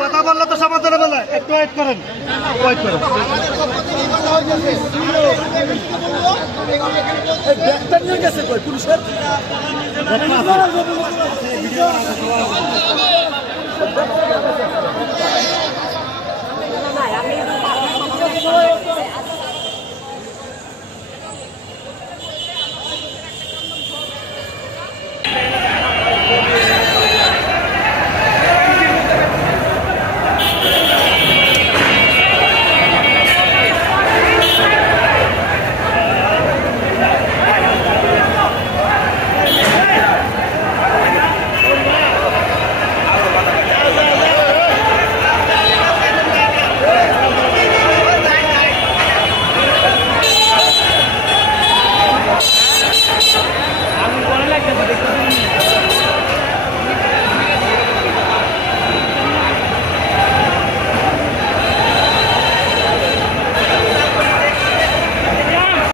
কথা বললে তো সমাধান বলে একটু ওয়েট করেন। ওয়েট করেন। পুলিশের?